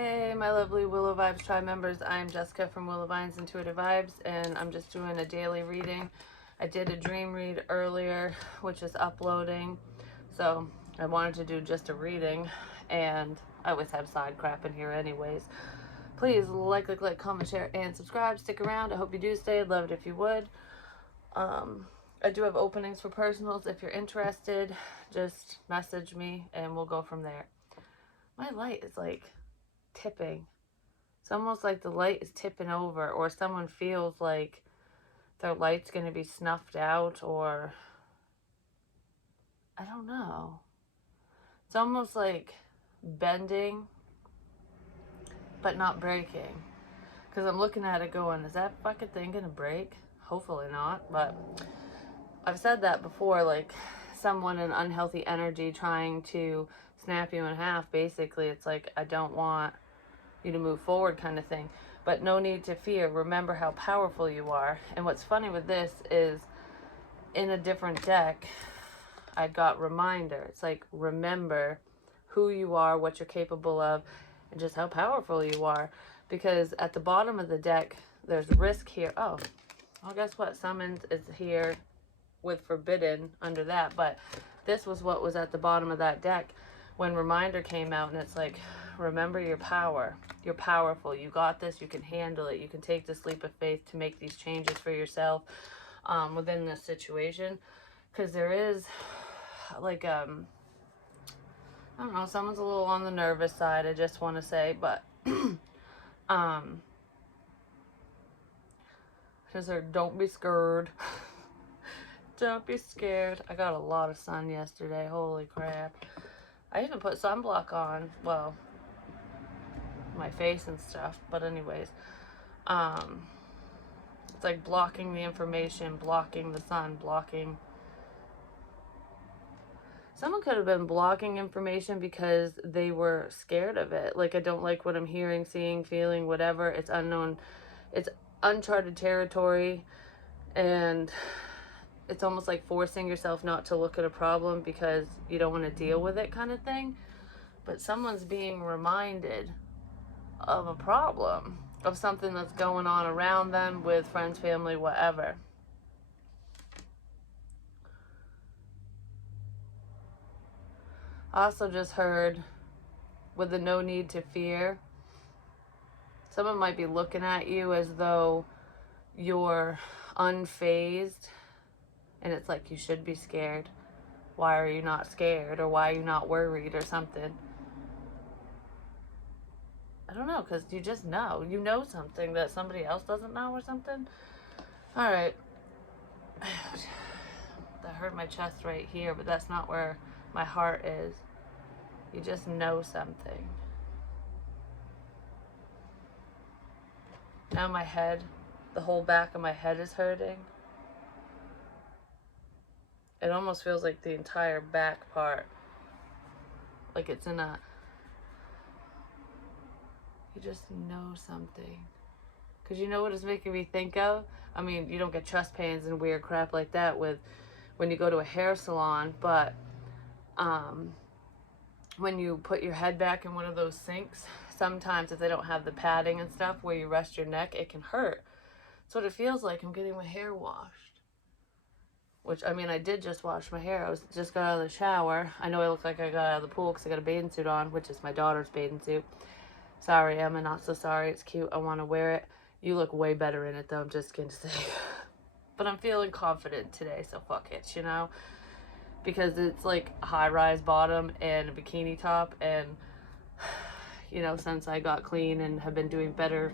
Hey, my lovely Willow Vibes Tribe members. I'm Jessica from Willow Vines Intuitive Vibes, and I'm just doing a daily reading. I did a dream read earlier, which is uploading, so I wanted to do just a reading, and I always have side crap in here anyways. Please like, comment, share, and subscribe. Stick around. I hope you do stay. I'd love it if you would. I do have openings for personals. If you're interested, just message me, and we'll go from there. My light is like tipping. It's almost like the light is tipping over, or someone feels like their light's going to be snuffed out, or I don't know. It's almost like bending but not breaking, because I'm looking at it going, is that fucking thing going to break? Hopefully not, but I've said that before, like someone in unhealthy energy trying to snap you in half. Basically, it's like, I don't want you to move forward kind of thing, but no need to fear. Remember how powerful you are. And what's funny with this is, in a different deck, I got reminder. It's like, remember who you are, what you're capable of, and just how powerful you are. Because at the bottom of the deck, there's risk here. Oh, well, guess what? Summons is here with forbidden under that, but this was what was at the bottom of that deck when reminder came out, and it's like, remember your power. You're powerful. You got this. You can handle it. You can take this leap of faith to make these changes for yourself within this situation. Because there is, like, I don't know, someone's a little on the nervous side, I just want to say, but just don't be scared. Don't be scared. I got a lot of sun yesterday. Holy crap. I even put sunblock on. Well, my face and stuff, but anyways, it's like blocking the information, blocking the sun, blocking. Someone could have been blocking information because they were scared of it. Like, I don't like what I'm hearing, seeing, feeling, whatever. It's unknown. It's uncharted territory, and it's almost like forcing yourself not to look at a problem because you don't want to deal with it, kind of thing. But someone's being reminded of a problem, of something that's going on around them with friends, family, whatever. I also just heard, with the no need to fear, someone might be looking at you as though you're unfazed, and it's like, you should be scared. Why are you not scared? Or why are you not worried or something? I don't know, because you just know. You know something that somebody else doesn't know or something. All right. That hurt my chest right here, but that's not where my heart is. You just know something. Now my head, the whole back of my head is hurting. It almost feels like the entire back part, like it's in a, you just know something. Because you know what it's making me think of? I mean, you don't get chest pains and weird crap like that with when you go to a hair salon, but when you put your head back in one of those sinks, sometimes if they don't have the padding and stuff where you rest your neck, it can hurt. That's what it feels like. I'm getting my hair washed. Which, I mean, I did just wash my hair. I just got out of the shower. I know I look like I got out of the pool because I got a bathing suit on, which is my daughter's bathing suit. Sorry, Emma, not so sorry. It's cute. I want to wear it. You look way better in it, though. I'm just going to say. But I'm feeling confident today, so fuck it, you know? Because it's like a high-rise bottom and a bikini top. And, you know, since I got clean and have been doing better,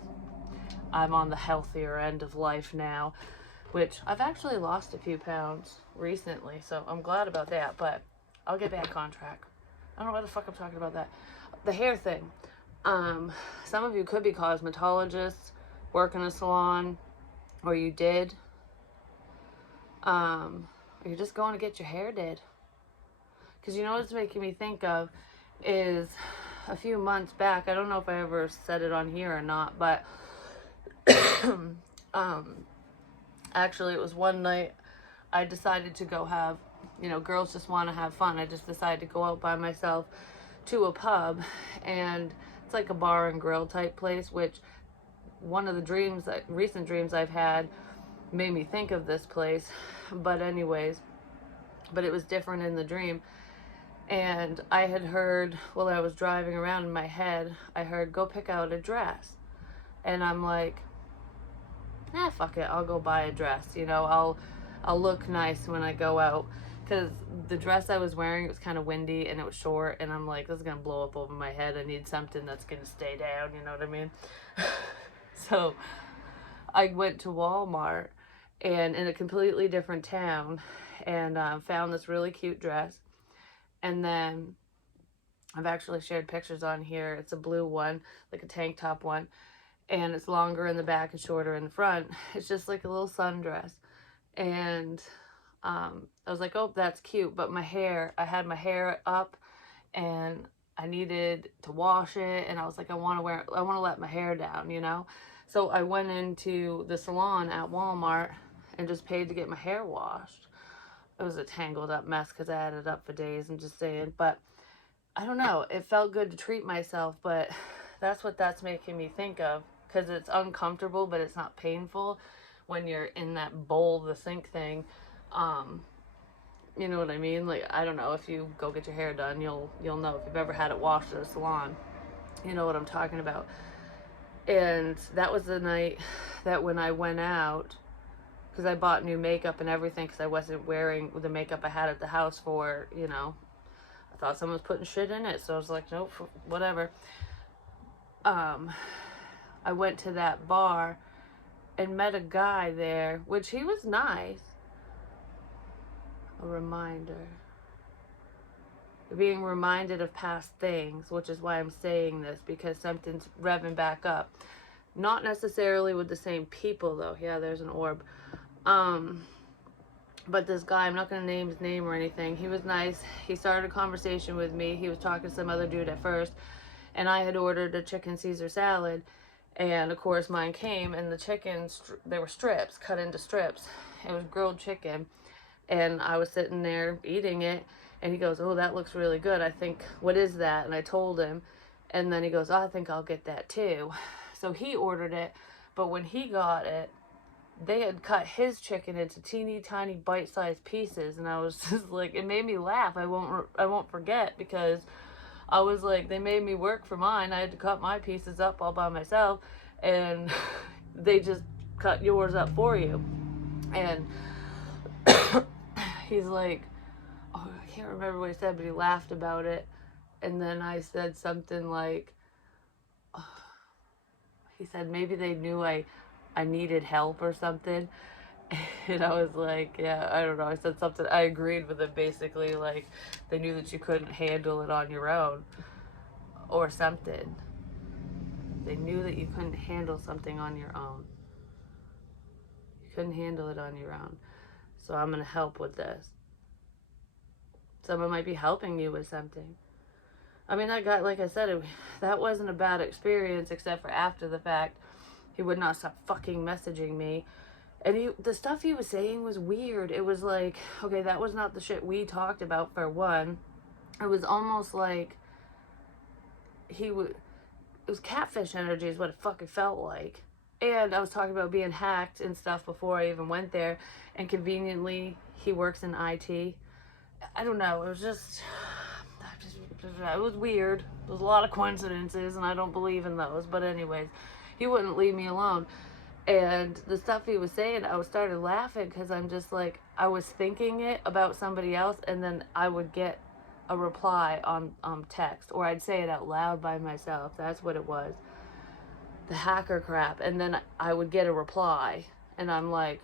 I'm on the healthier end of life now. Which I've actually lost a few pounds recently, so I'm glad about that, but I'll get back on track. I don't know why the fuck I'm talking about that. The hair thing. Some of you could be cosmetologists, work in a salon, or you did. Or you're just going to get your hair did. Because you know what it's making me think of is a few months back, I don't know if I ever said it on here or not, but actually, it was one night I decided to go have, you know, girls just want to have fun. I just decided to go out by myself to a pub, and it's like a bar and grill type place, which one of the recent dreams I've had made me think of this place. But anyways, but it was different in the dream. And I had heard, while I was driving around in my head, I heard, go pick out a dress. And I'm like, fuck it, I'll go buy a dress. You know, I'll look nice when I go out. Because the dress I was wearing, it was kind of windy and it was short. And I'm like, this is going to blow up over my head. I need something that's going to stay down, you know what I mean? So I went to Walmart, and in a completely different town, and found this really cute dress. And then I've actually shared pictures on here. It's a blue one, like a tank top one, and it's longer in the back and shorter in the front. It's just like a little sundress. And I was like, oh, that's cute. But I had my hair up, and I needed to wash it. And I was like, I want to let my hair down, you know? So I went into the salon at Walmart and just paid to get my hair washed. It was a tangled up mess because I had it up for days, I'm just saying. But I don't know. It felt good to treat myself, but that's what that's making me think of, because it's uncomfortable, but it's not painful when you're in that bowl, the sink thing. You know what I mean? Like, I don't know, if you go get your hair done, you'll know. If you've ever had it washed at a salon, you know what I'm talking about. And that was the night that when I went out, because I bought new makeup and everything, because I wasn't wearing the makeup I had at the house for, you know, I thought someone was putting shit in it. So I was like, nope, whatever. I went to that bar and met a guy there, which he was nice. A reminder. Being reminded of past things, which is why I'm saying this, because something's revving back up. Not necessarily with the same people, though. Yeah, there's an orb. But this guy, I'm not going to name his name or anything. He was nice. He started a conversation with me. He was talking to some other dude at first. And I had ordered a chicken Caesar salad. And, of course, mine came. And the chicken, they were strips, cut into strips. It was grilled chicken. And I was sitting there eating it. And he goes, oh, that looks really good. I think, what is that? And I told him. And then he goes, oh, I think I'll get that too. So he ordered it. But when he got it, they had cut his chicken into teeny tiny bite-sized pieces, and I was just like, it made me laugh. I won't forget, because I was like, they made me work for mine. I had to cut my pieces up all by myself, and they just cut yours up for you. And he's like, oh, I can't remember what he said, but he laughed about it. And then I said something like, he said maybe they knew I needed help or something. And I was like, yeah, I don't know. I said something. I agreed with it, basically. Like, they knew that you couldn't handle it on your own or something. They knew that you couldn't handle something on your own. You couldn't handle it on your own. So I'm going to help with this. Someone might be helping you with something. I mean, that guy, like I said, that wasn't a bad experience, except for after the fact. He would not stop fucking messaging me. And the stuff he was saying was weird. It was like, okay, that was not the shit we talked about, for one. It was almost like it was catfish energy is what it fucking felt like. And I was talking about being hacked and stuff before I even went there. And conveniently, he works in IT. I don't know. It was just, it was weird. There was a lot of coincidences, and I don't believe in those. But anyways, he wouldn't leave me alone. And the stuff he was saying, I started laughing, because I'm just like, I was thinking it about somebody else, and then I would get a reply on text, or I'd say it out loud by myself. That's what it was. The hacker crap. And then I would get a reply, and I'm like,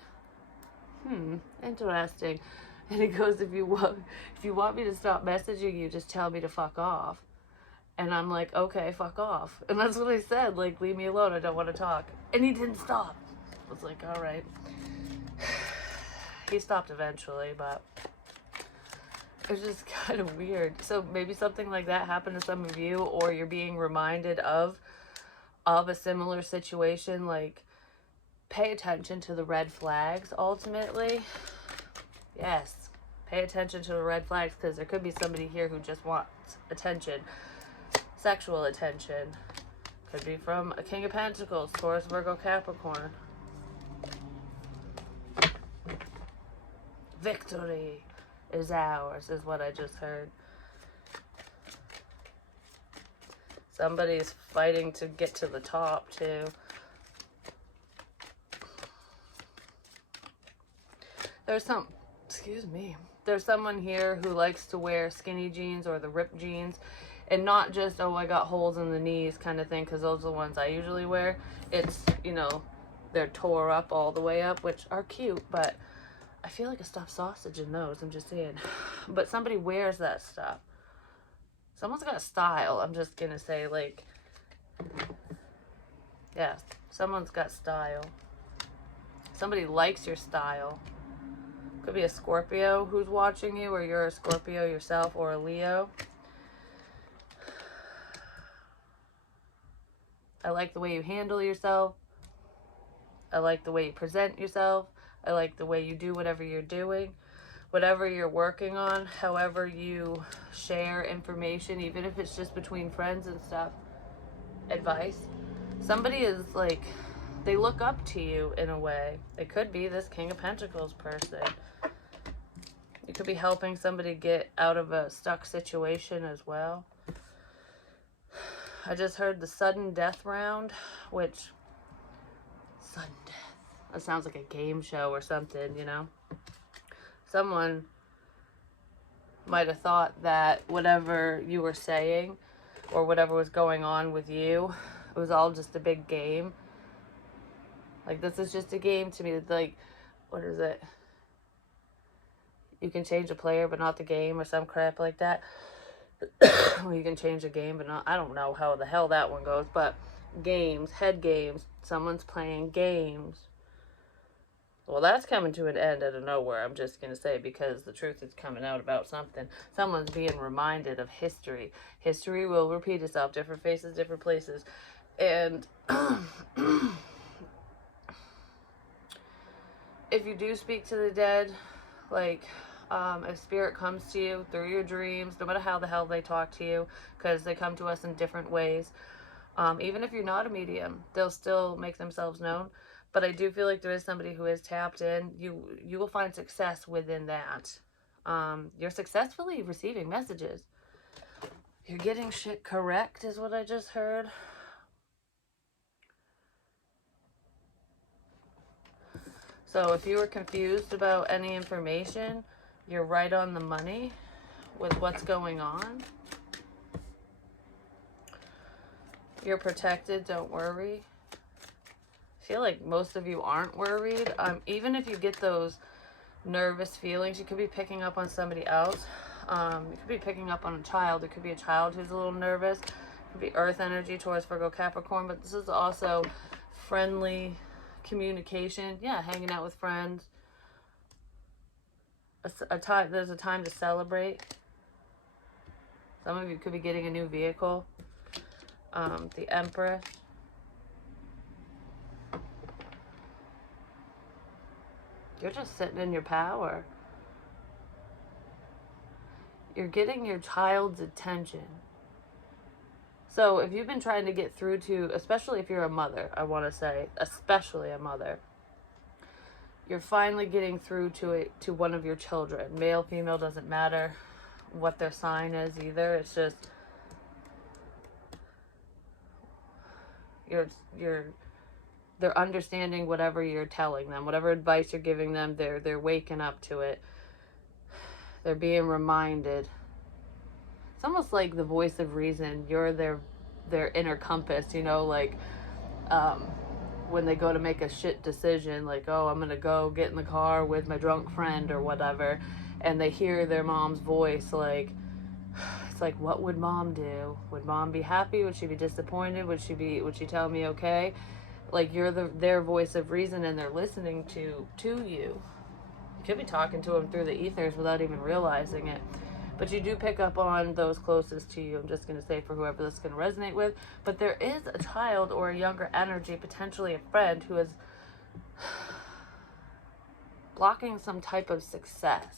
interesting. And he goes, if you want me to stop messaging you, just tell me to fuck off. And I'm like, okay, fuck off. And that's what I said, like, leave me alone, I don't want to talk. And he didn't stop. I was like, all right. He stopped eventually, but it was just kind of weird. So maybe something like that happened to some of you, or you're being reminded of a similar situation. Like, pay attention to the red flags, ultimately. Yes, pay attention to the red flags, because there could be somebody here who just wants attention. Sexual attention. Could be from a King of Pentacles, Taurus, Virgo, Capricorn. Victory is ours, is what I just heard. Somebody's fighting to get to the top, too. There's there's someone here who likes to wear skinny jeans or the ripped jeans, and not just, oh, I got holes in the knees kind of thing, because those are the ones I usually wear. It's, you know, they're tore up all the way up, which are cute, but I feel like a stuffed sausage in those, I'm just saying. But somebody wears that stuff. Someone's got style, I'm just gonna say, like, yeah, someone's got style. Somebody likes your style. Could be a Scorpio who's watching you, or you're a Scorpio yourself, or a Leo. I like the way you handle yourself. I like the way you present yourself. I like the way you do whatever you're doing. Whatever you're working on, however you share information, even if it's just between friends and stuff. Advice. Somebody is like, they look up to you in a way. It could be this King of Pentacles person. You could be helping somebody get out of a stuck situation as well. I just heard the sudden death round, which, sudden death. That sounds like a game show or something, you know? Someone might have thought that whatever you were saying or whatever was going on with you, it was all just a big game. Like, this is just a game to me. Like, what is it? You can change a player but not the game, or some crap like that. Well, you can change the game but not, I don't know how the hell that one goes, but games, head games. Someone's playing games. Well, that's coming to an end out of nowhere, I'm just going to say, because the truth is coming out about something. Someone's being reminded of history. History will repeat itself, different faces, different places. And if you do speak to the dead, like, if spirit comes to you through your dreams, no matter how the hell they talk to you, because they come to us in different ways, even if you're not a medium, they'll still make themselves known. But I do feel like there is somebody who is tapped in. You will find success within that. You're successfully receiving messages. You're getting shit correct is what I just heard. So if you were confused about any information, you're right on the money with what's going on. You're protected, don't worry. I feel like most of you aren't worried. Even if you get those nervous feelings, you could be picking up on somebody else. You could be picking up on a child. It could be a child who's a little nervous. It could be earth energy, Taurus, Virgo, Capricorn. But this is also friendly communication. Yeah, hanging out with friends. There's a time to celebrate. Some of you could be getting a new vehicle. The Empress. You're just sitting in your power. You're getting your child's attention. So if you've been trying to get through to, especially if you're a mother, I want to say, especially a mother, you're finally getting through to one of your children. Male, female, doesn't matter what their sign is either. It's just they're understanding whatever you're telling them, whatever advice you're giving them. They're waking up to it. They're being reminded. It's almost like the voice of reason. You're their inner compass, you know, like when they go to make a shit decision, like, oh, I'm gonna go get in the car with my drunk friend or whatever, and they hear their mom's voice, like, it's like, what would mom do? Would mom be happy? Would she be disappointed? Would she tell me okay? Like, you're their voice of reason, and they're listening to you. You could be talking to them through the ethers without even realizing it. But you do pick up on those closest to you. I'm just going to say for whoever this is going to resonate with. But there is a child or a younger energy, potentially a friend, who is blocking some type of success.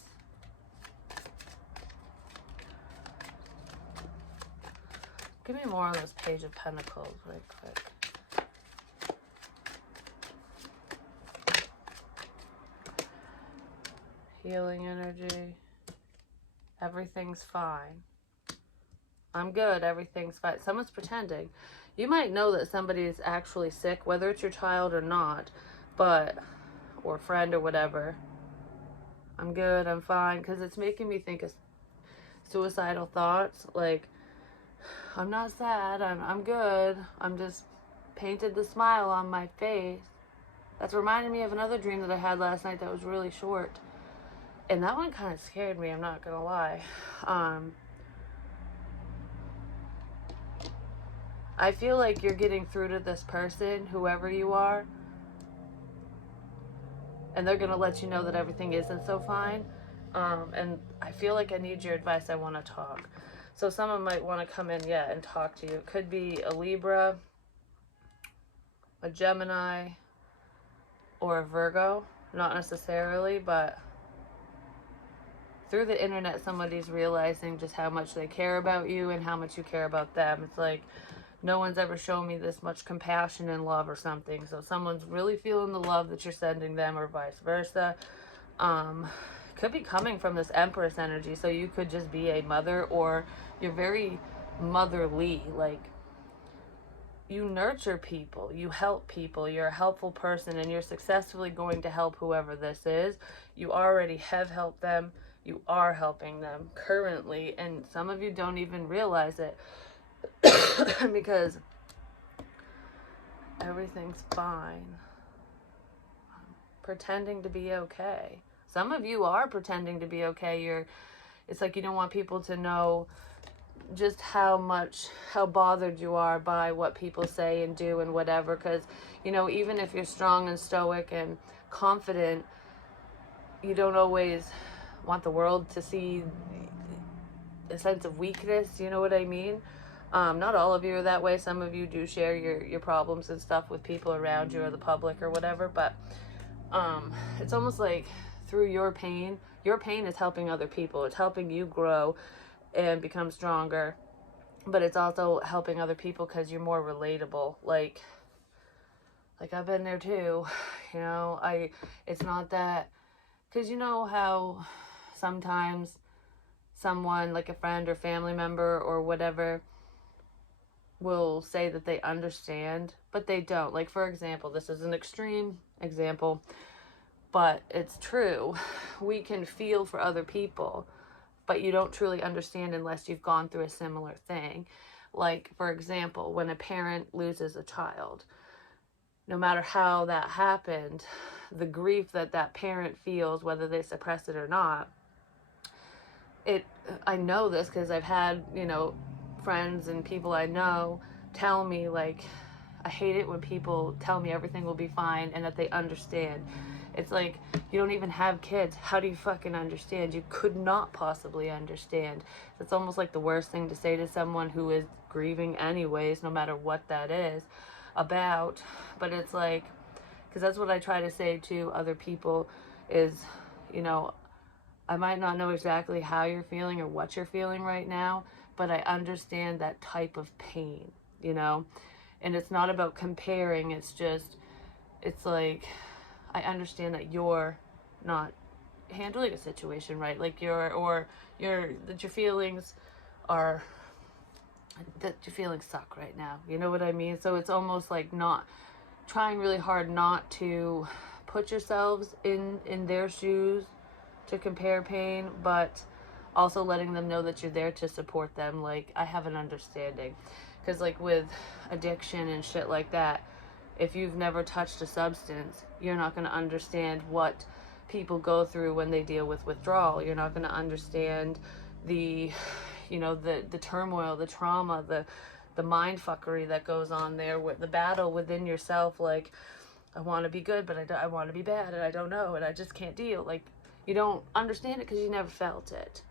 Give me more on this Page of Pentacles right quick. Healing energy. Everything's fine. I'm good. Everything's fine. Someone's pretending. You might know that somebody is actually sick, whether it's your child or not, or friend or whatever. I'm good. I'm fine. Because it's making me think of suicidal thoughts. Like, I'm not sad. I'm good. I'm just painted the smile on my face. That's reminding me of another dream that I had last night that was really short. And that one kind of scared me, I'm not going to lie. I feel like you're getting through to this person, whoever you are, and they're going to let you know that everything isn't so fine. And I feel like I need your advice. I want to talk. So someone might want to come in, and talk to you. It could be a Libra, a Gemini, or a Virgo. Not necessarily, but through the internet, somebody's realizing just how much they care about you and how much you care about them. It's like, no one's ever shown me this much compassion and love or something. So someone's really feeling the love that you're sending them, or vice versa. Could be coming from this Empress energy. So you could just be a mother, or you're very motherly. Like, you nurture people, you help people, you're a helpful person, and you're successfully going to help whoever this is. You already have helped them. You are helping them currently, and some of you don't even realize it because everything's fine. Pretending to be okay. Some of you are pretending to be okay. It's like you don't want people to know just how bothered you are by what people say and do and whatever, because even if you're strong and stoic and confident, you don't always want the world to see a sense of weakness. You know what I mean? Not all of you are that way. Some of you do share your problems and stuff with people around you or the public or whatever, but it's almost like through your pain is helping other people. It's helping you grow and become stronger, but it's also helping other people because you're more relatable. Like I've been there too. It's not that, because you know how sometimes someone, like a friend or family member or whatever, will say that they understand, but they don't. Like, for example, this is an extreme example, but it's true. We can feel for other people, but you don't truly understand unless you've gone through a similar thing. Like, for example, when a parent loses a child, no matter how that happened, the grief that parent feels, whether they suppress it or not, I know this because I've had, friends and people I know tell me, like, I hate it when people tell me everything will be fine and that they understand. It's like, you don't even have kids. How do you fucking understand? You could not possibly understand. It's almost like the worst thing to say to someone who is grieving anyways, no matter what that is about. But it's like, because that's what I try to say to other people is, I might not know exactly how you're feeling or what you're feeling right now, but I understand that type of pain, and it's not about comparing. It's like, I understand that you're not handling a situation right. Like that your feelings suck right now. You know what I mean? So it's almost like not trying really hard not to put yourselves in their shoes to compare pain, but also letting them know that you're there to support them. Like, I have an understanding, because like with addiction and shit like that, if you've never touched a substance, you're not going to understand what people go through when they deal with withdrawal. You're not going to understand the turmoil, the trauma, the mind fuckery that goes on there, with the battle within yourself. Like, I want to be good, but I want to be bad, and I don't know, and I just can't deal. Like, you don't understand it because you never felt it.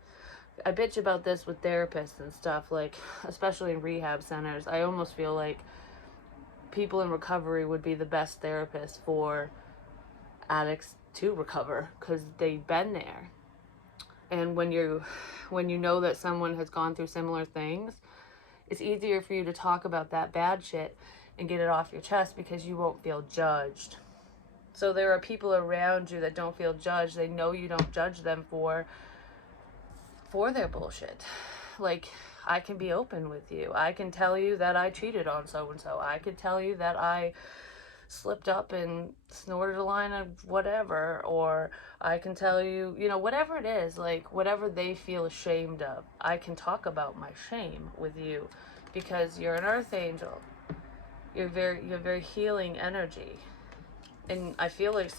I bitch about this with therapists and stuff, like, especially in rehab centers. I almost feel like people in recovery would be the best therapists for addicts to recover, because they've been there. And when you know that someone has gone through similar things, it's easier for you to talk about that bad shit and get it off your chest because you won't feel judged. So there are people around you that don't feel judged. They know you don't judge them for their bullshit. Like, I can be open with you. I can tell you that I cheated on so-and-so. I could tell you that I slipped up and snorted a line of whatever, or I can tell you, you know, whatever it is, like whatever they feel ashamed of. I can talk about my shame with you because you're an earth angel. You're very healing energy. And I feel like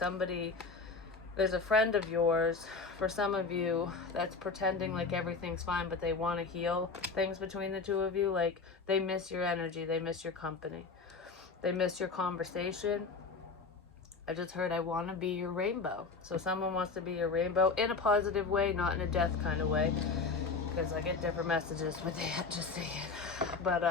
there's a friend of yours, for some of you, that's pretending like everything's fine, but they want to heal things between the two of you. Like, they miss your energy, they miss your company, they miss your conversation. I just heard, I want to be your rainbow. So someone wants to be your rainbow in a positive way, not in a death kind of way, because I get different messages with that, just saying. But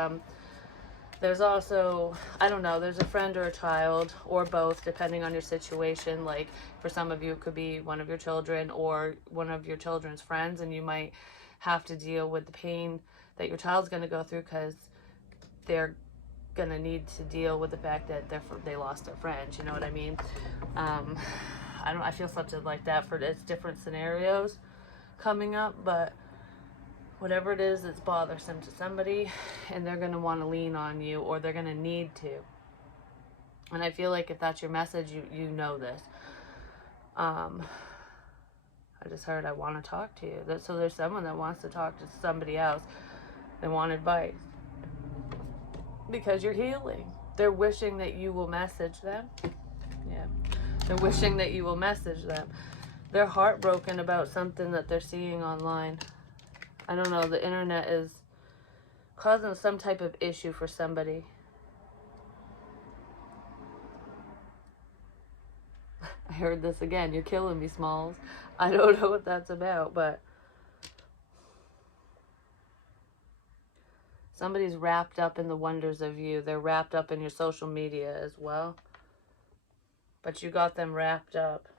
there's also, I don't know, there's a friend or a child, or both, depending on your situation. Like, for some of you, it could be one of your children or one of your children's friends, and you might have to deal with the pain that your child's going to go through because they're going to need to deal with the fact that they lost their friends, you know what I mean? I feel something like that for it's different scenarios coming up, but whatever it is that's bothersome to somebody, and they're going to want to lean on you, or they're going to need to. And I feel like if that's your message, you know this. I just heard, I want to talk to you. So there's someone that wants to talk to somebody else. They want advice because you're healing. They're wishing that you will message them. Yeah. They're wishing that you will message them. They're heartbroken about something that they're seeing online. I don't know, the internet is causing some type of issue for somebody. I heard this again. You're killing me, Smalls. I don't know what that's about, but somebody's wrapped up in the wonders of you. They're wrapped up in your social media as well. But you got them wrapped up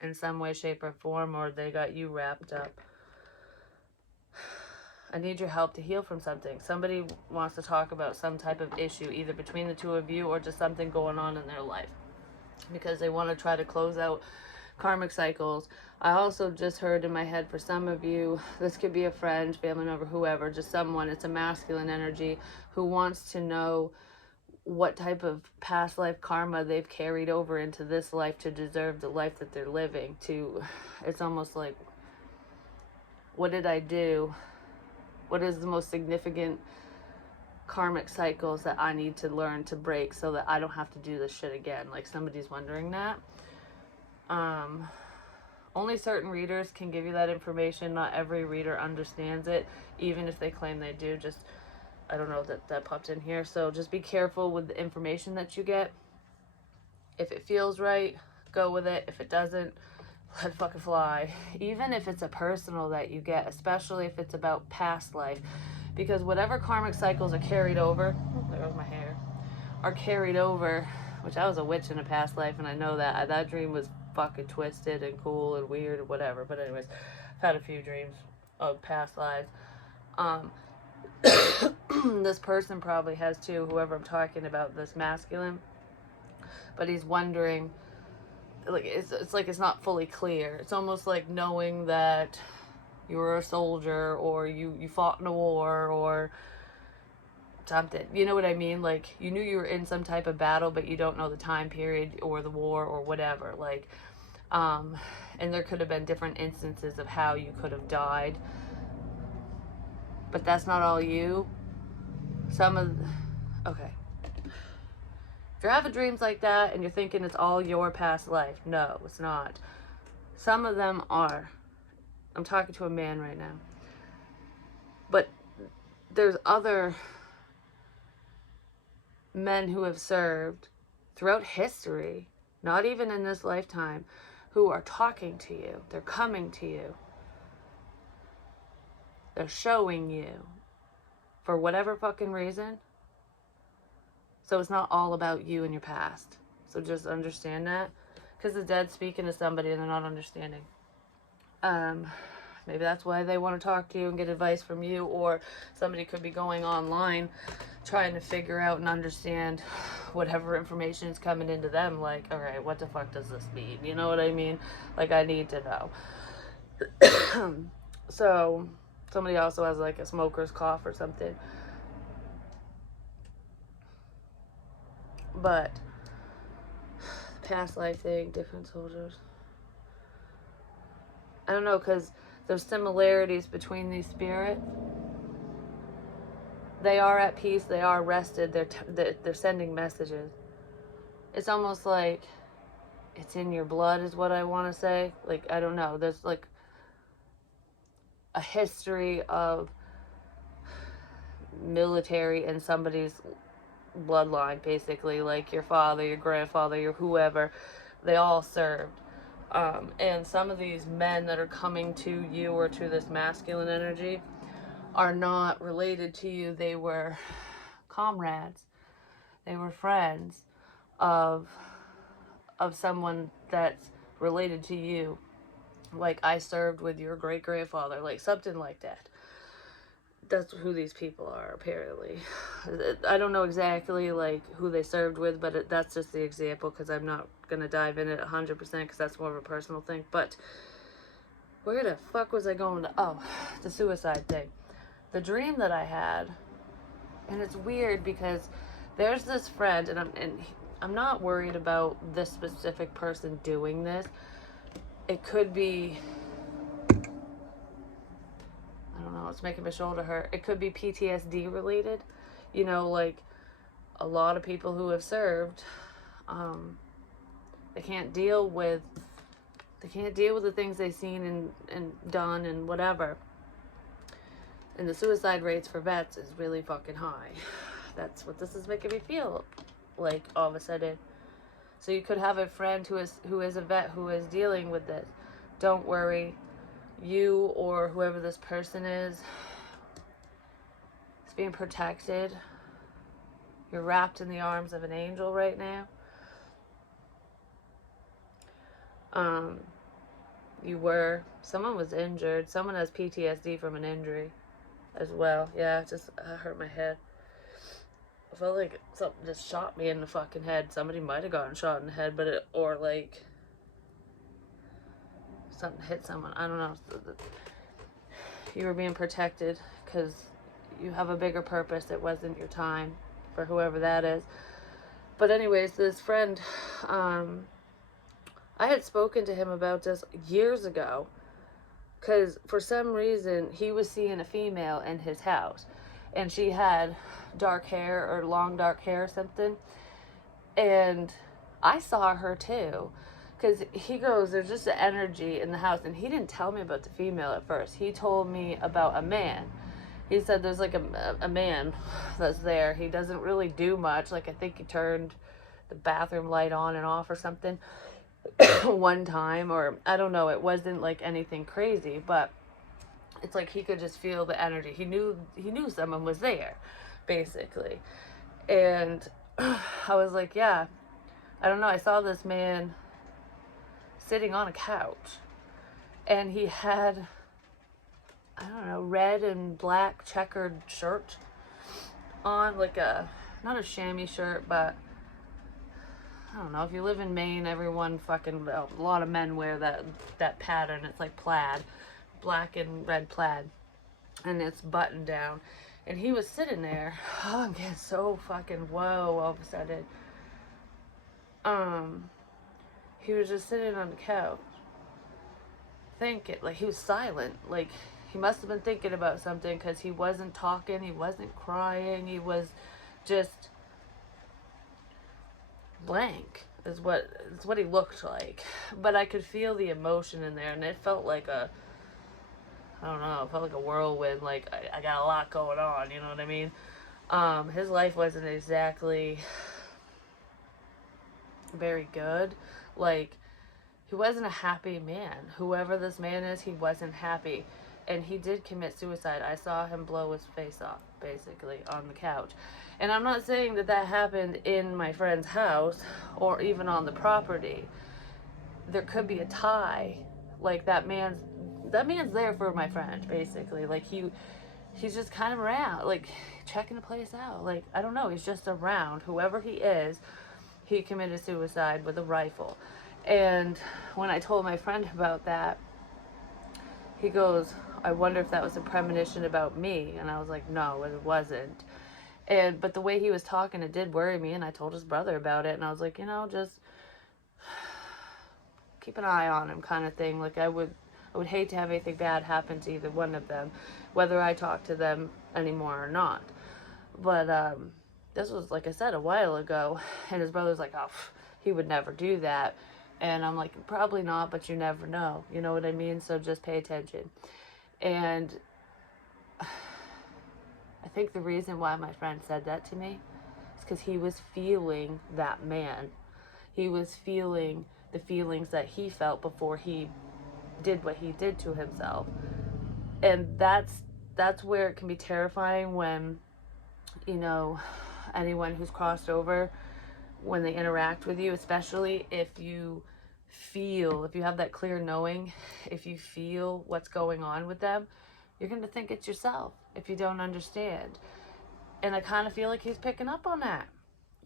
in some way, shape, or form, or they got you wrapped up. I need your help to heal from something. Somebody wants to talk about some type of issue, either between the two of you or just something going on in their life, because they want to try to close out karmic cycles. I also just heard in my head, for some of you, this could be a friend, family member, whoever, just someone, it's a masculine energy, who wants to know what type of past life karma they've carried over into this life to deserve the life that they're living. It's almost like, what did I do? What is the most significant karmic cycles that I need to learn to break so that I don't have to do this shit again? Like, somebody's wondering that. Only certain readers can give you that information. Not every reader understands it, even if they claim they do. Just, I don't know, that popped in here. So just be careful with the information that you get. If it feels right, go with it. If it doesn't, let it fucking fly. Even if it's a personal that you get, especially if it's about past life. Because whatever karmic cycles are carried over, there goes my hair, are carried over, which I was a witch in a past life, and I know that. That dream was fucking twisted and cool and weird and whatever. But anyways, I've had a few dreams of past lives. This person probably has too, whoever I'm talking about, this masculine. But he's wondering, like, it's like it's not fully clear. It's almost like knowing that you were a soldier, or you fought in a war, or something. You know what I mean? Like, you knew you were in some type of battle, but you don't know the time period or the war or whatever. Like, and there could have been different instances of how you could have died. But that's not all you. Okay. If you're having dreams like that and you're thinking it's all your past life, no, it's not. Some of them are. I'm talking to a man right now. But there's other men who have served throughout history, not even in this lifetime, who are talking to you. They're coming to you. They're showing you for whatever fucking reason. So it's not all about you and your past. So just understand that. Because the dead's speaking to somebody and they're not understanding. Maybe that's why they want to talk to you and get advice from you, or somebody could be going online trying to figure out and understand whatever information is coming into them. Like, all right, what the fuck does this mean? You know what I mean? Like, I need to know. So, somebody also has like a smoker's cough or something. But, past life thing, different soldiers. I don't know, because there's similarities between these spirits. They are at peace. They are rested. They're sending messages. It's almost like it's in your blood, is what I want to say. Like, I don't know. There's like a history of military in somebody's bloodline, basically. Like your father, your grandfather, your whoever. They all served. And some of these men that are coming to you or to this masculine energy are not related to you. They were comrades. They were friends of someone that's related to you. Like, I served with your great grandfather, like something like that. That's who these people are, apparently. I don't know exactly like who they served with, but that's just the example, because I'm not gonna dive in it 100% because that's more of a personal thing. But where the fuck was I going to? Oh, the suicide thing. The dream that I had, and it's weird because there's this friend, and I'm not worried about this specific person doing this. It could be, I don't know, it's making my shoulder hurt. It could be PTSD related. You know, like a lot of people who have served, they can't deal with the things they've seen and done and whatever. And the suicide rates for vets is really fucking high. That's what this is making me feel like all of a sudden. So you could have a friend who is a vet who is dealing with this. Don't worry. You or whoever this person is being protected. You're wrapped in the arms of an angel right now. Someone was injured. Someone has PTSD from an injury as well. Yeah, it just hurt my head. I felt like something just shot me in the fucking head. Somebody might have gotten shot in the head, or like something hit someone. I don't know. You were being protected because you have a bigger purpose. It wasn't your time, for whoever that is. But anyways, this friend, I had spoken to him about this years ago, because for some reason he was seeing a female in his house, and she had dark hair or long dark hair or something, and I saw her too, because he goes, there's just an energy in the house, and he didn't tell me about the female at first. He told me about a man. He said there's like a man that's there. He doesn't really do much. Like, I think he turned the bathroom light on and off or something one time, or I don't know. It wasn't like anything crazy, but it's like he could just feel the energy. He knew someone was there, basically. And I was like, yeah, I don't know. I saw this man sitting on a couch, and he had, I don't know, red and black checkered shirt on, like not a chamois shirt, but I don't know. If you live in Maine, everyone a lot of men wear that pattern. It's like plaid, black and red plaid, and it's buttoned down. And he was sitting there. Oh, I'm getting so fucking whoa all of a sudden. He was just sitting on the couch, thinking. Like, he was silent. Like, he must have been thinking about something, because he wasn't talking, he wasn't crying, he was just blank is what he looked like. But I could feel the emotion in there, and it felt like I don't know, it felt like a whirlwind. Like, I got a lot going on, you know what I mean? His life wasn't exactly very good. Like, he wasn't a happy man. Whoever this man is, he wasn't happy. And he did commit suicide. I saw him blow his face off, basically, on the couch. And I'm not saying that happened in my friend's house or even on the property. There could be a tie. Like, that man's that man's there for my friend, basically. Like, he's just kind of around, like, checking the place out. Like, I don't know, he's just around. Whoever he is, he committed suicide with a rifle. And when I told my friend about that, he goes, I wonder if that was a premonition about me. And I was like, no, it wasn't. But the way he was talking, it did worry me. And I told his brother about it. And I was like, just keep an eye on him, kind of thing. Like, I would hate to have anything bad happen to either one of them, whether I talk to them anymore or not. But this was, like I said, a while ago. And his brother's like, oh, he would never do that. And I'm like, probably not, but you never know. You know what I mean? So just pay attention. And I think the reason why my friend said that to me is because he was feeling that man. He was feeling the feelings that he felt before he did what he did to himself. And that's where it can be terrifying when, anyone who's crossed over, when they interact with you, especially if you have that clear knowing, if you feel what's going on with them, you're going to think it's yourself if you don't understand. And I kind of feel like he's picking up on that.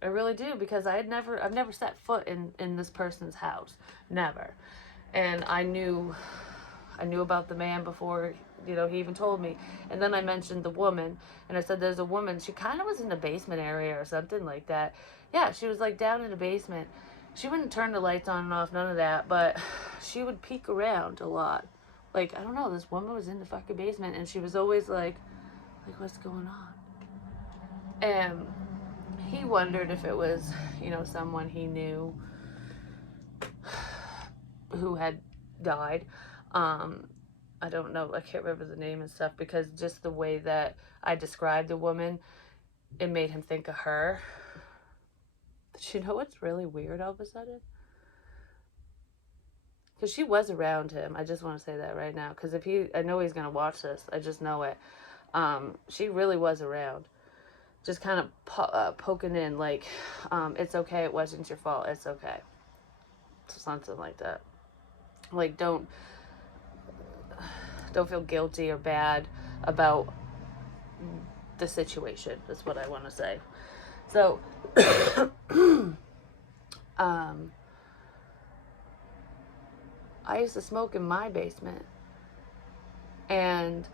I really do, because I've never set foot in this person's house. Never. And I knew about the man before, he even told me. And then I mentioned the woman, and I said, there's a woman, she kind of was in the basement area or something like that. Yeah, she was like down in the basement. She wouldn't turn the lights on and off, none of that, but she would peek around a lot. Like, I don't know, this woman was in the fucking basement, and she was always like, what's going on? And he wondered if it was, someone he knew who had died. I don't know, I can't remember the name and stuff, because just the way that I described the woman, it made him think of her. But you know what's really weird all of a sudden? Because she was around him. I just want to say that right now. Because I know he's going to watch this. I just know it. She really was around. Just kind of poking in, like, it's okay, it wasn't your fault, it's okay. Something like that. Like, don't feel guilty or bad about the situation. That's what I want to say. So, I used to smoke in my basement. And,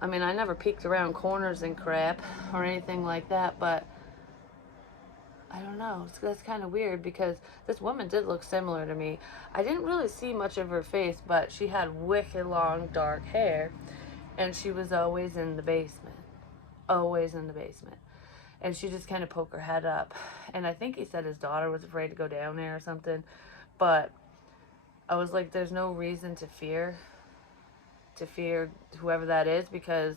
I mean, I never peeked around corners and crap or anything like that, but I don't know. That's kind of weird, because this woman did look similar to me. I didn't really see much of her face, but she had wicked long dark hair, and she was always in the basement. Always in the basement. And she just kind of poked her head up. And I think he said his daughter was afraid to go down there or something. But I was like, there's no reason to fear whoever that is, because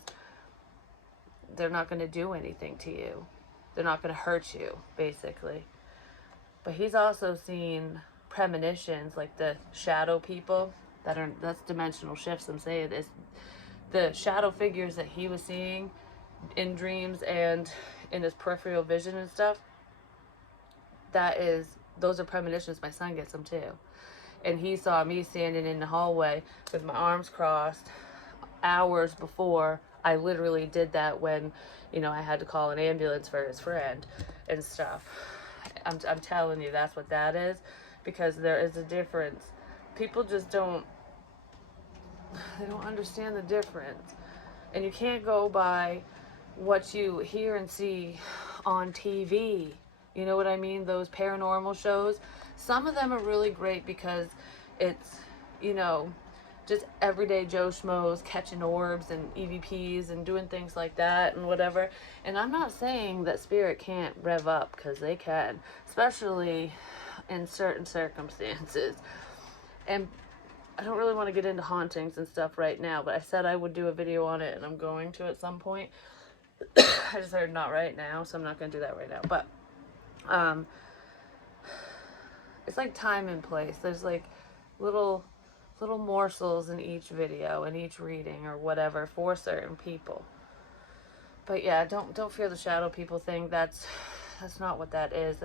they're not going to do anything to you. They're not going to hurt you, basically. But he's also seen premonitions, like the shadow people that's dimensional shifts. I'm saying is the shadow figures that he was seeing in dreams and in his peripheral vision and stuff. Those are premonitions. My son gets them too. And he saw me standing in the hallway with my arms crossed hours before I literally did that, when, I had to call an ambulance for his friend and stuff. I'm telling you, that's what that is, because there is a difference. People just don't understand the difference. And you can't go by what you hear and see on TV. You know what I mean? Those paranormal shows. Some of them are really great because it's, just everyday Joe Schmoes catching orbs and EVPs and doing things like that and whatever. And I'm not saying that spirit can't rev up, because they can, especially in certain circumstances. And I don't really want to get into hauntings and stuff right now, but I said I would do a video on it, and I'm going to at some point. I just heard not right now, so I'm not going to do that right now. But it's like time and place. There's like little morsels in each video, in each reading or whatever, for certain people. But yeah, don't fear the shadow people thing. That's not what that is.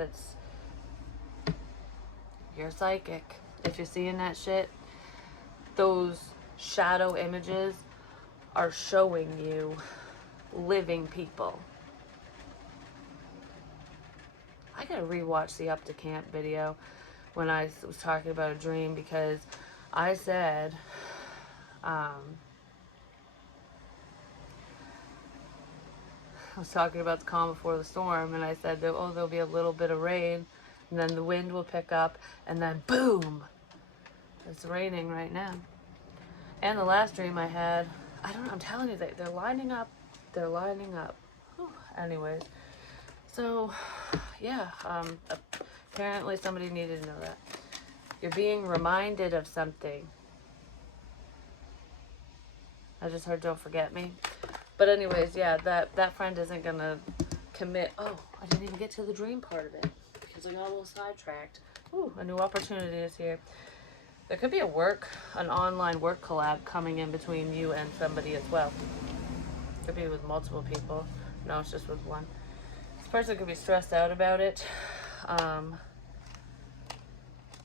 You're psychic. If you're seeing that shit, those shadow images are showing you living people. I gotta rewatch the Up to Camp video when I was talking about a dream, because I said, I was talking about the calm before the storm, and I said that, oh, there'll be a little bit of rain, and then the wind will pick up, and then boom, it's raining right now. And the last dream I had, I don't know, I'm telling you, they're lining up. They're lining up. Whew. Anyways, so yeah, apparently somebody needed to know that. You're being reminded of something. I just heard "Don't forget me." But anyways, yeah, that friend isn't gonna commit. Oh, I didn't even get to the dream part of it because I got a little sidetracked. Ooh, a new opportunity is here. There could be an online work collab coming in between you and somebody as well. Could be with multiple people. No, it's just with one. This person could be stressed out about it. I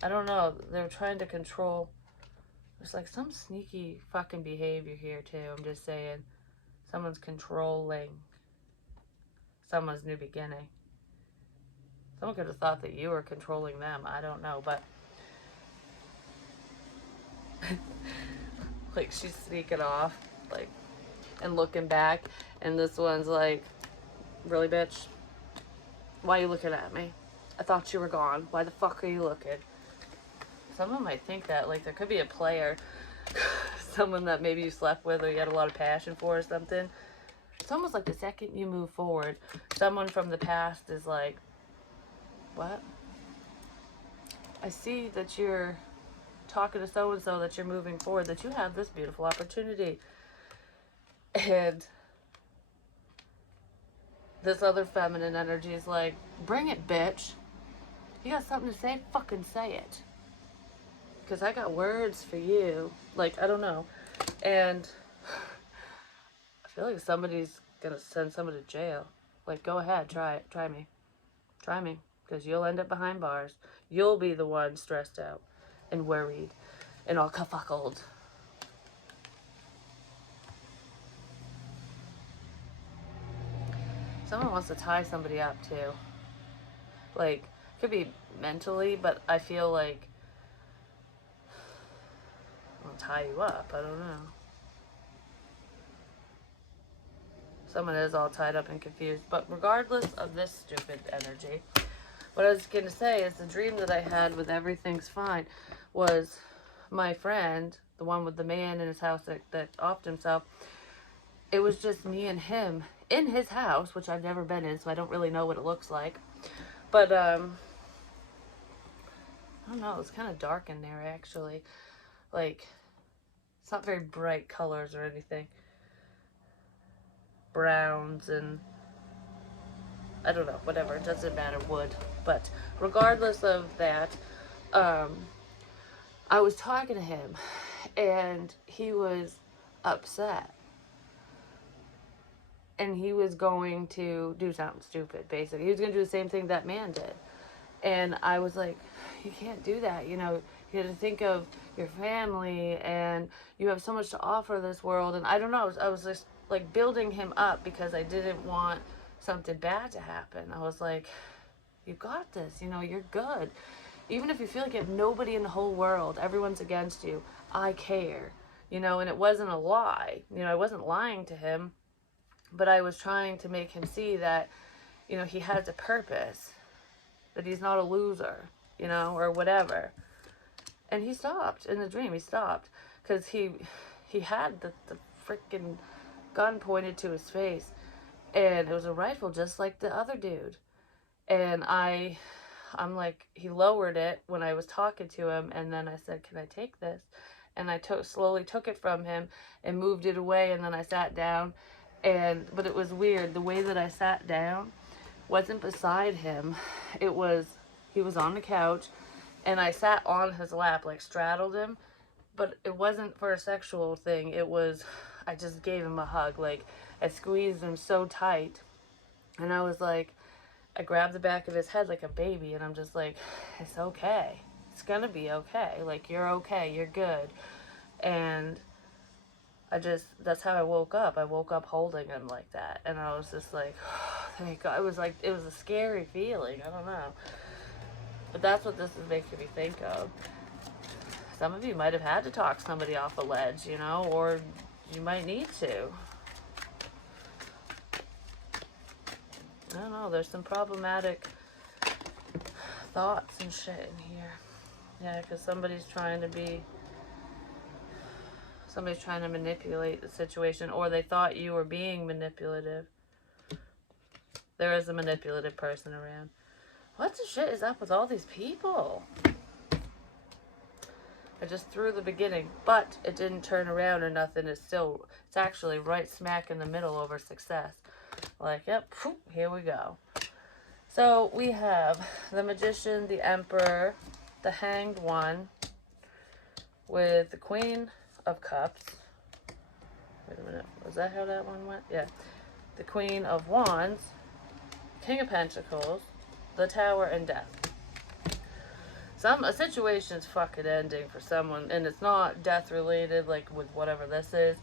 don't know. They're trying to control. There's like some sneaky fucking behavior here too. I'm just saying. Someone's controlling someone's new beginning. Someone could have thought that you were controlling them. I don't know, but like she's sneaking off, like, and looking back, and this one's like, really, bitch? Why are you looking at me? I thought you were gone. Why the fuck are you looking? Someone might think that, like, there could be a player, someone that maybe you slept with or you had a lot of passion for or something. It's almost like the second you move forward, someone from the past is like, what? I see that you're talking to so-and-so, that you're moving forward, that you have this beautiful opportunity. And this other feminine energy is like, bring it, bitch. You got something to say? Fucking say it. Because I got words for you. Like, I don't know. And I feel like somebody's going to send somebody to jail. Like, go ahead, try it. Try me. Try me. Because you'll end up behind bars. You'll be the one stressed out and worried and all kerfuckled. Someone wants to tie somebody up too. Like, could be mentally, but I feel like I'll tie you up. I don't know. Someone is all tied up and confused. But regardless of this stupid energy, what I was going to say is the dream that I had with everything's fine was my friend, the one with the man in his house that offed himself. It was just me and him in his house, which I've never been in, so I don't really know what it looks like. But, I don't know, it's kind of dark in there, actually. Like, it's not very bright colors or anything. Browns and, I don't know, whatever, it doesn't matter, wood. But regardless of that, I was talking to him, and he was upset. And he was going to do something stupid, basically. He was going to do the same thing that man did. And I was like, you can't do that. You know, you have to think of your family, and you have so much to offer this world. And I don't know, I was just like building him up because I didn't want something bad to happen. I was like, you got this, you know, you're good. Even if you feel like you have nobody in the whole world, everyone's against you, I care, you know. And it wasn't a lie, you know, I wasn't lying to him, but I was trying to make him see that, you know, he has a purpose, that he's not a loser, you know, or whatever. And he stopped in the dream. He stopped because he had the freaking gun pointed to his face, and it was a rifle just like the other dude. And I'm like, he lowered it when I was talking to him, and then I said, can I take this? And I slowly took it from him and moved it away, and then I sat down. But it was weird. The way that I sat down wasn't beside him. He was on the couch, and I sat on his lap, like straddled him. But it wasn't for a sexual thing. It was, I just gave him a hug. Like, I squeezed him so tight. And I was like, I grabbed the back of his head like a baby, and I'm just like, it's okay. It's gonna be okay. Like, you're okay. You're good. And that's how I woke up. I woke up holding him like that. And I was just like, oh, thank God. It was a scary feeling. I don't know. But that's what this is making me think of. Some of you might have had to talk somebody off a ledge, you know, or you might need to. I don't know. There's some problematic thoughts and shit in here. Yeah, because somebody's trying to manipulate the situation, or they thought you were being manipulative. There is a manipulative person around. What the shit is up with all these people? I just threw the beginning, but it didn't turn around or nothing. It's actually right smack in the middle over success. Like, yep, here we go. So we have the Magician, the Emperor, the Hanged One, with the Queen of Cups. Wait a minute, was that how that one went? Yeah. The Queen of Wands, King of Pentacles, the Tower, and Death. A situation's fucking ending for someone, and it's not death related, like with whatever this is.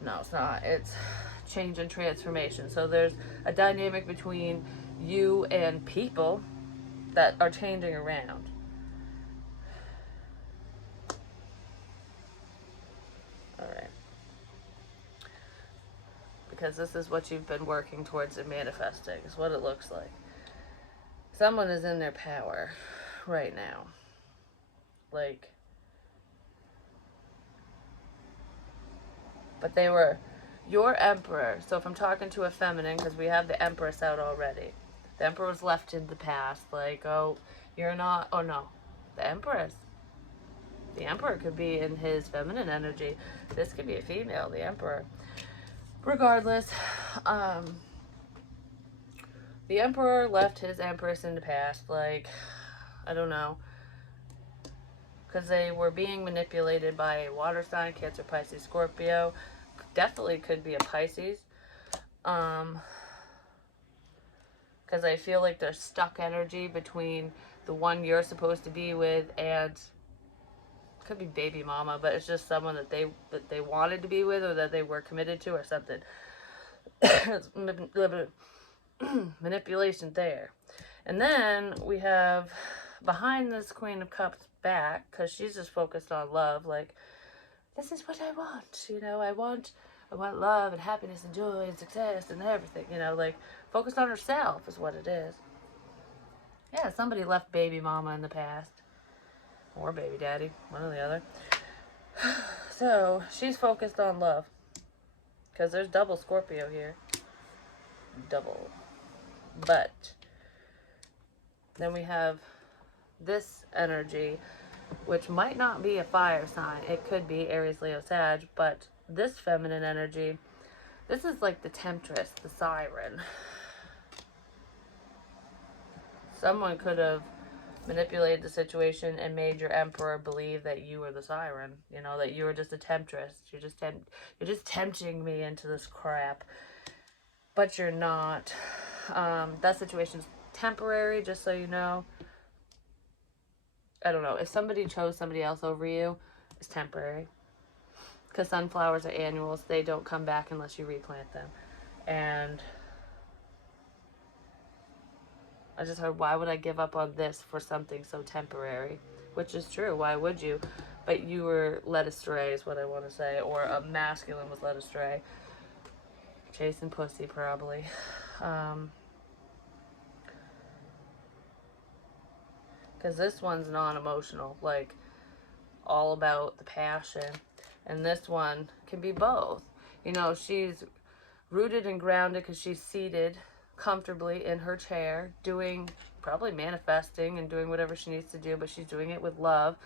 No, it's not. It's change and transformation. So there's a dynamic between you and people that are changing around. Alright. Because this is what you've been working towards and manifesting. Is what it looks like. Someone is in their power right now. Like, but they were your emperor. So if I'm talking to a feminine, because we have the Empress out already. The Emperor was left in the past. Like, oh, you're not, oh no. The Empress. The Emperor could be in his feminine energy. This could be a female, the Emperor. Regardless, the Emperor left his Empress in the past. Like, I don't know. Because they were being manipulated by a water sign, Cancer, Pisces, Scorpio. Definitely could be a Pisces. Because I feel like there's stuck energy between the one you're supposed to be with and could be baby mama, but it's just someone that they wanted to be with or that they were committed to or something. Manipulation there. And then we have behind this Queen of Cups back, because she's just focused on love, like, this is what I want, you know, I want love and happiness and joy and success and everything, you know, like, focused on herself is what it is. Yeah, somebody left baby mama in the past. Or baby daddy, one or the other. So, she's focused on love. Because there's double Scorpio here. Double. But then we have this energy, which might not be a fire sign. It could be Aries, Leo, Sag. But this feminine energy, this is like the temptress, the siren. Someone could have manipulated the situation and made your Emperor believe that you were the siren. You know, that you were just a temptress. You're just tempting me into this crap. But you're not. That situation's temporary, just so you know. I don't know. If somebody chose somebody else over you, it's temporary. Because sunflowers are annuals. They don't come back unless you replant them. And I just heard, why would I give up on this for something so temporary? Which is true. Why would you? But you were led astray is what I want to say. Or a masculine was led astray. Chasing pussy, probably. Because this one's non-emotional. Like, all about the passion. And this one can be both. You know, she's rooted and grounded because she's seated comfortably in her chair, doing, probably manifesting and doing whatever she needs to do, but she's doing it with love.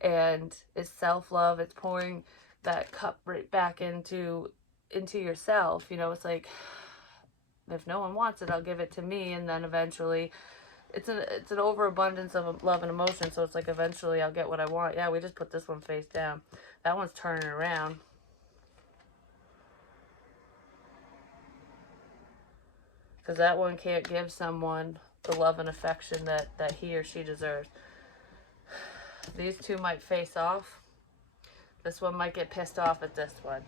And it's self-love. It's pouring that cup right back into yourself. You know, it's like, if no one wants it, I'll give it to me. And then eventually, it's an overabundance of love and emotion. So it's like, eventually I'll get what I want. Yeah, we just put this one face down. That one's turning around. Because that one can't give someone the love and affection that he or she deserves. These two might face off. This one might get pissed off at this one.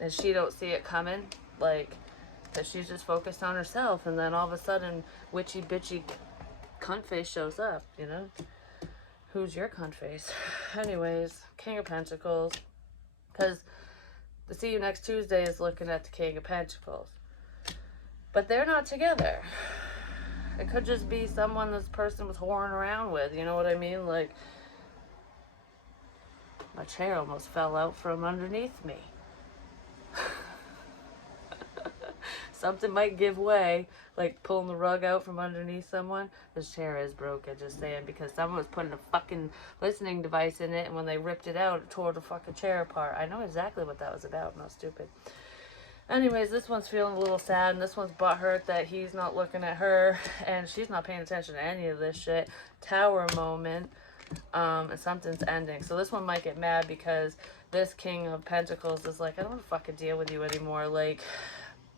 And she don't see it coming. Like, that she's just focused on herself. And then all of a sudden, witchy bitchy cunt face shows up, you know? Who's your cunt face? Anyways, King of Pentacles. Because the See You Next Tuesday is looking at the King of Pentacles. But they're not together. It could just be someone this person was whoring around with, you know what I mean? Like, my chair almost fell out from underneath me. Something might give way, like pulling the rug out from underneath someone. This chair is broken, just saying, because someone was putting a fucking listening device in it, and when they ripped it out, it tore the fucking chair apart. I know exactly what that was about. I'm not stupid. Anyways, this one's feeling a little sad, and this one's butthurt that he's not looking at her, and she's not paying attention to any of this shit. Tower moment, and something's ending. So this one might get mad because this King of Pentacles is like, I don't want to fucking deal with you anymore. Like,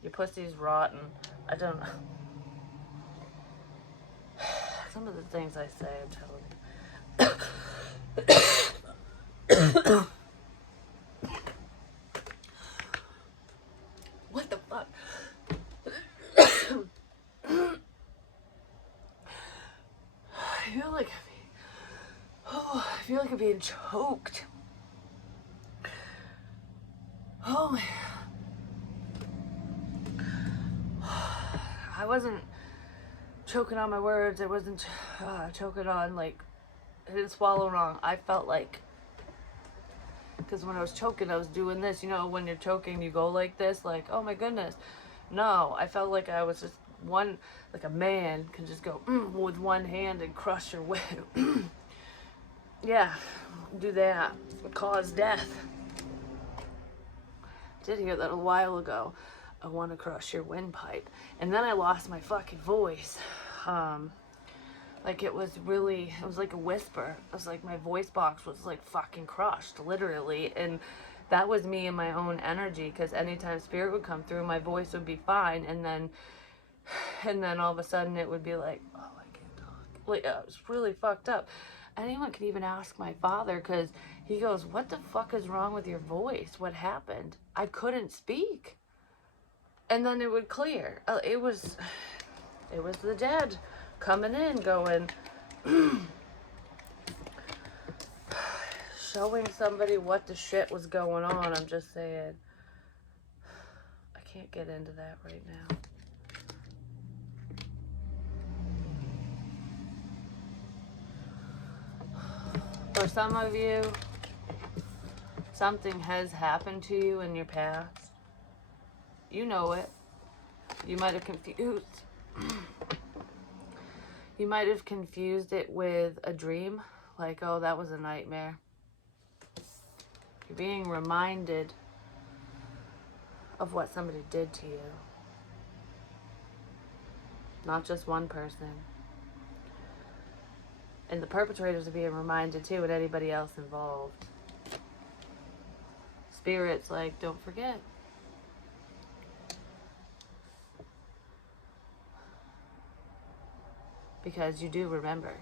your pussy's rotten. I don't know. Some of the things I say, I'm telling you. What the fuck? I feel like I'm being choked. Oh my. I wasn't choking on my words. I wasn't choking on, like, I didn't swallow wrong. I felt like, because when I was choking, I was doing this. You know, when you're choking, you go like this, like, oh my goodness. No, I felt like I was just one, like a man can just go with one hand and crush your whip. Yeah, do that. Cause death. Did hear that a while ago. I want to crush your windpipe. And then I lost my fucking voice. Like it was like a whisper. It was like my voice box was like fucking crushed, literally. And that was me and my own energy, because anytime spirit would come through, my voice would be fine. And then all of a sudden it would be like, oh, I can't talk. Like, it was really fucked up. Anyone can even ask my father, because he goes, what the fuck is wrong with your voice? What happened? I couldn't speak. And then it would clear. It was the dead coming in, going, showing somebody what the shit was going on. I'm just saying, I can't get into that right now. For some of you, something has happened to you in your past. You know it. You might have confused. You might have confused it with a dream. Like, oh, that was a nightmare. You're being reminded of what somebody did to you. Not just one person. And the perpetrators are being reminded too, and anybody else involved. Spirit's like, don't forget. Because you do remember.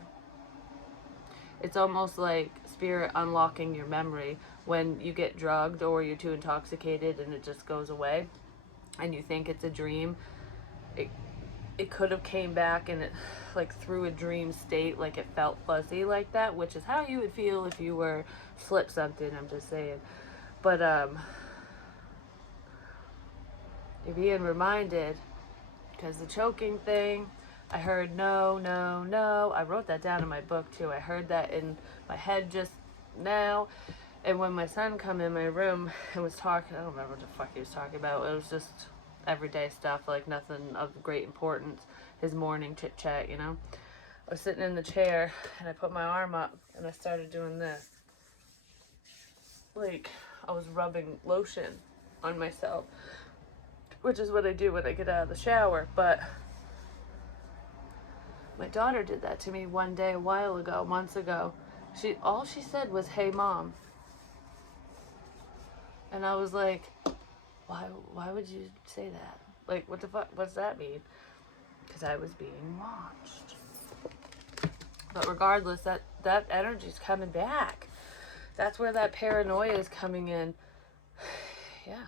It's almost like spirit unlocking your memory when you get drugged or you're too intoxicated and it just goes away and you think it's a dream. It could have came back and it, like, through a dream state, like it felt fuzzy like that, which is how you would feel if you were slipped something, I'm just saying. But you're being reminded, because the choking thing, I heard no, no, no. I wrote that down in my book too. I heard that in my head just now. And when my son come in my room and was talking, I don't remember what the fuck he was talking about. It was just everyday stuff, like nothing of great importance. His morning chit chat, you know. I was sitting in the chair and I put my arm up and I started doing this. Like I was rubbing lotion on myself, which is what I do when I get out of the shower. But my daughter did that to me one day a while ago, months ago. All she said was, "Hey, Mom." And I was like, why would you say that? Like, what the fuck, what's that mean? Because I was being watched. But regardless, that energy's coming back. That's where that paranoia is coming in. Yeah,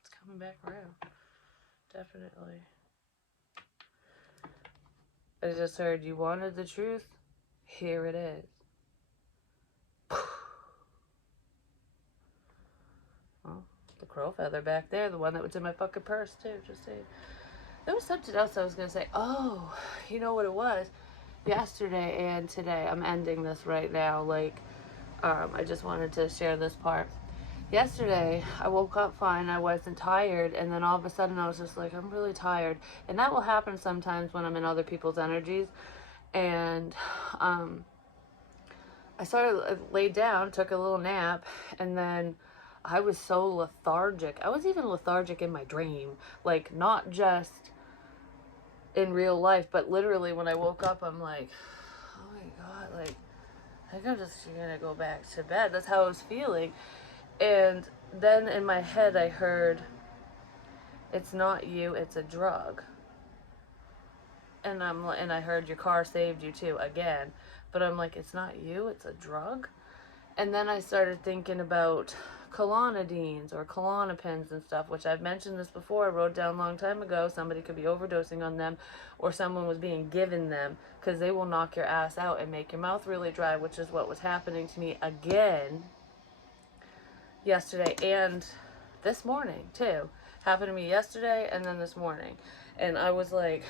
it's coming back around. Definitely. I just heard you wanted the truth. Here it is. Well, the crow feather back there, the one that was in my fucking purse too, just saying. There was something else I was gonna say. Oh, you know what it was? Yesterday and today, I'm ending this right now. Like, I just wanted to share this part. Yesterday, I woke up fine. I wasn't tired, and then all of a sudden, I was just like, I'm really tired, and that will happen sometimes when I'm in other people's energies. And I started laid down, took a little nap, and then I was so lethargic. I was even lethargic in my dream, like not just in real life, but literally when I woke up, I'm like, oh my god, like I think I'm just gonna go back to bed. That's how I was feeling. And then in my head, I heard, it's not you, it's a drug. And I heard your car saved you too again. But I'm like, it's not you, it's a drug. And then I started thinking about colonidines or Klonopins and stuff, which I've mentioned this before. I wrote down a long time ago. Somebody could be overdosing on them, or someone was being given them, because they will knock your ass out and make your mouth really dry, which is what was happening to me again yesterday and this morning too. Happened to me yesterday and then this morning. And I was like,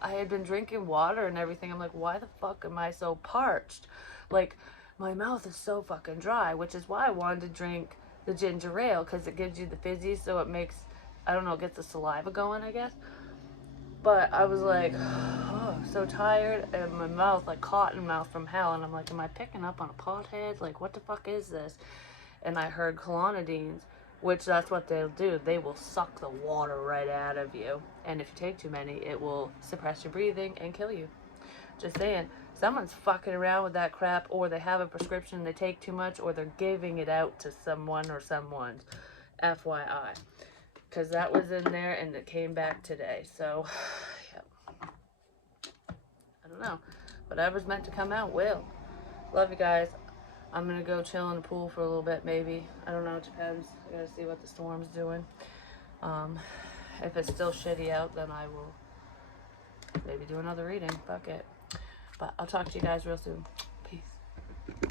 I had been drinking water and everything. I'm like, why the fuck am I so parched? Like, my mouth is so fucking dry, which is why I wanted to drink the ginger ale, because it gives you the fizzy, so it makes, I don't know, gets the saliva going, I guess. But I was like, oh, so tired, and my mouth, like cotton mouth from hell. And I'm like, am I picking up on a pothead? Like, what the fuck is this? And I heard colonidines, which that's what they'll do. They will suck the water right out of you. And if you take too many, it will suppress your breathing and kill you. Just saying, someone's fucking around with that crap, or they have a prescription and they take too much, or they're giving it out to someone or someone's. FYI. Because that was in there and it came back today. So, yeah. I don't know. Whatever's meant to come out will. Love you guys. I'm going to go chill in the pool for a little bit, maybe. I don't know. It depends. I got to see what the storm's doing. If it's still shitty out, then I will maybe do another reading. Fuck it. But I'll talk to you guys real soon.